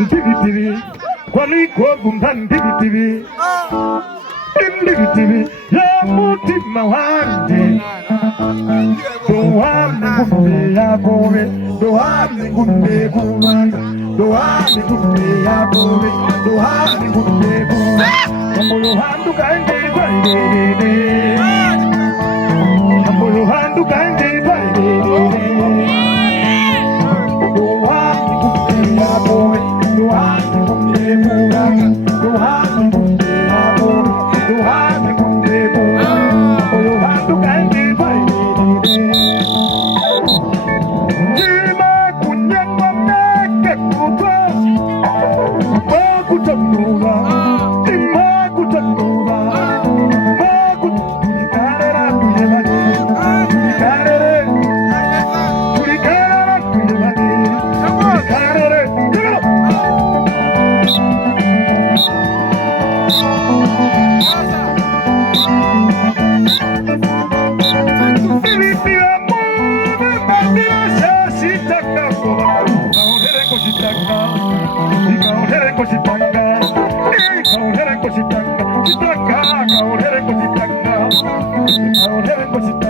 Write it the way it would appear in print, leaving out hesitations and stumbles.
Ndibitibi, kwaliko gumba ndibitibi, ndibitibi, ya mutima wanje. Dohami gumbe ya bobe, dohami gumbe gumanga, dohami gumbe ya bobe, dohami gumbe gumanga. Amolo handu kanje twalele, amolo handu kanje twalele. Dohami gumbe ya bobe, dohami gumbe gumanga, dohami gumbe ya bobe, dohami gumbe gumanga. Amolo handu kanje twalele. Cosita